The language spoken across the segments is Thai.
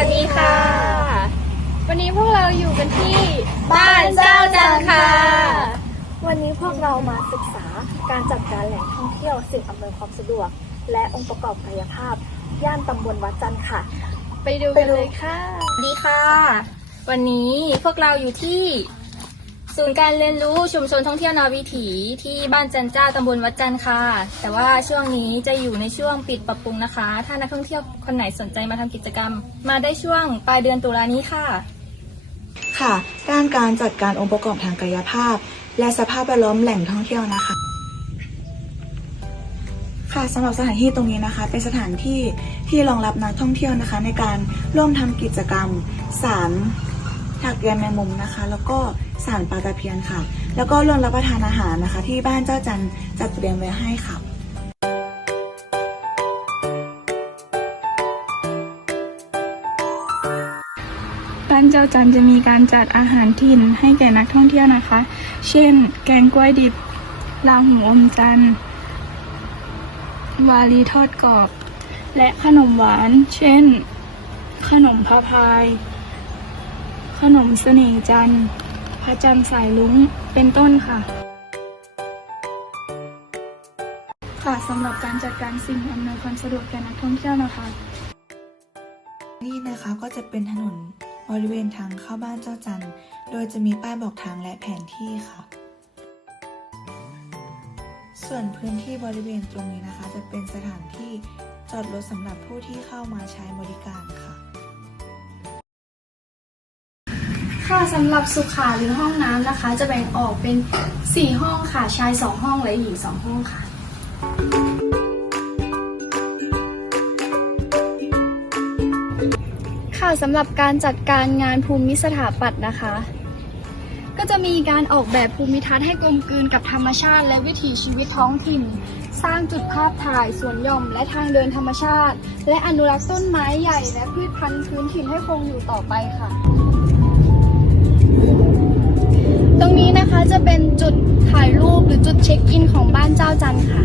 วัสดีค่ะ วันนี้พวกเราอยู่กันที่บ้านเจ้าจันค่ะ วันนี้พวกเรามาศึกษาการจัดการแหล่งท่องเที่ยวสิ่งอำนวยความสะดวก และองค์ประกอบกายภาพ ย่านตำบลวัดจันค่ะ ไปดูกันเลยค่ะ ดีค่ะ วันนี้พวกเราอยู่ที่ ศูนย์การเรียนรู้ชุมชนท่องเที่ยวนาวิถีที่บ้านจันจ้าตำบลวัดจันค่ะ แต่ว่าช่วงนี้จะอยู่ในช่วงปิดปรับปรุงนะคะ ถ้านักท่องเที่ยวคนไหนสนใจมาทำกิจกรรม มาได้ช่วงปลายเดือนตุลานี้ค่ะ ค่ะ ด้านการจัดการองค์ประกอบทางกายภาพ และสภาพแวดล้อมแหล่งท่องเที่ยวนะคะ ค่ะสำหรับสถานที่ตรงนี้นะคะ เป็นสถานที่ที่รองรับนักท่องเที่ยวนะคะ ในการร่วมทำกิจกรรมสาร ถักใยแมงมุมนะคะ แล้วก็สารปลาตะเพียนค่ะ แล้วก็ร่วมรับประทานอาหารนะคะ ที่บ้านเจ้าจันจัดเตรียมไว้ให้ค่ะบ้านเจ้าจันจะมีการจัดอาหารถิ่นให้แก่นักท่องเที่ยวนะคะ เช่น แกงกล้วยดิบลาหูอมจันทร์วาลีทอดกรอบ และขนมหวาน เช่น ขนมพะพาย ขนมเสน่ห์จันทร์พระจันทร์สายลุ้ง เป็นต้นค่ะ ค่ะสำหรับการจัดการสิ่งอำนวยความสะดวกแก่นักท่องเที่ยวนะคะ นี่นะคะก็จะเป็นถนนบริเวณทางเข้าบ้านเจ้าจันทร์โดยจะมีป้ายบอกทางและแผนที่ค่ะ ส่วนพื้นที่บริเวณตรงนี้นะคะ จะเป็นสถานที่จอดรถสำหรับผู้ที่เข้ามาใช้บริการค่ะ ค่ะสำหรับสุขาหรือห้องน้ำนะคะ จะแบ่งออกเป็น 4 ห้องค่ะ ชาย 2 ห้องและหญิง 2 ห้องค่ะ ค่ะสำหรับการจัดการงานภูมิสถาปัตย์นะคะ ก็จะมีการออกแบบภูมิทัศน์ให้กลมกลืนกับธรรมชาติ และวิถีชีวิตท้องถิ่น สร้างจุดภาพถ่ายสวนหย่อม และทางเดินธรรมชาติ และอนุรักษ์ต้นไม้ใหญ่ และพืชพันธุ์พื้นถิ่นให้คงอยู่ต่อไปค่ะ ตรงนี้นะคะจะเป็นจุดถ่ายรูปหรือจุดเช็คอินของบ้านเจ้าจันค่ะ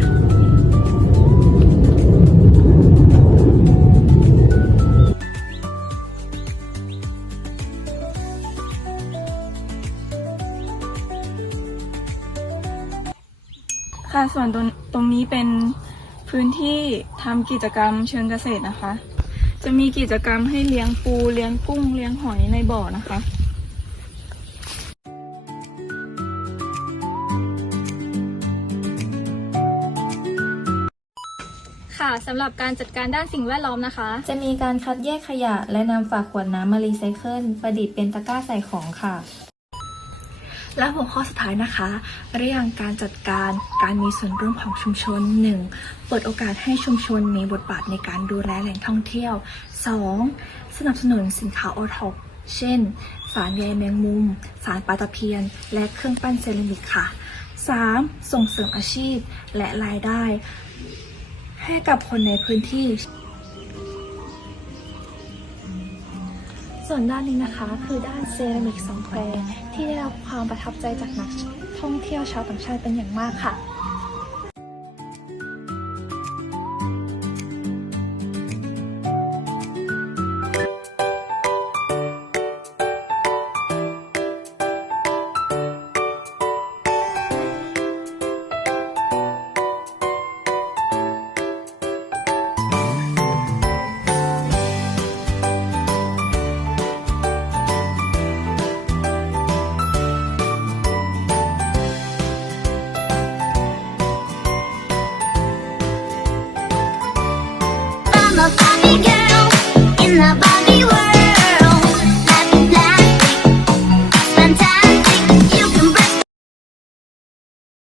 ค่ะส่วนตรงตรงนี้เป็นพื้นที่ทำกิจกรรมเชิงเกษตรนะคะ จะมีกิจกรรมให้เลี้ยงปูเลี้ยงกุ้งเลี้ยงหอยในบ่อนะคะ สำหรับการจัดการด้านสิ่งแวดล้อมนะคะ จะมีการคัดแยกขยะ และนำฝากขวดน้ำมารีไซเคิลประดิษฐ์เป็นตะกร้าใส่ของค่ะ และหัวข้อสุดท้ายนะคะ เรื่องการจัดการการมีส่วนร่วมของชุมชน 1. เปิดโอกาสให้ชุมชนมีบทบาทในการดูแลแหล่งท่องเที่ยว 2. สนับสนุนสินค้าโอท็อปเช่น สารใยแมงมุม สารปลาตะเพียน และเครื่องปั้นเซรามิกค่ะ 3. ส่งเสริมอาชีพและรายได้ ให้กับคนในพื้นที่ ส่วนด้านนี้นะคะ คือด้านเซรามิกสองแควร์ที่ได้รับความประทับใจจากนักท่องเที่ยวชาวต่างชาติเป็นอย่างมากค่ะ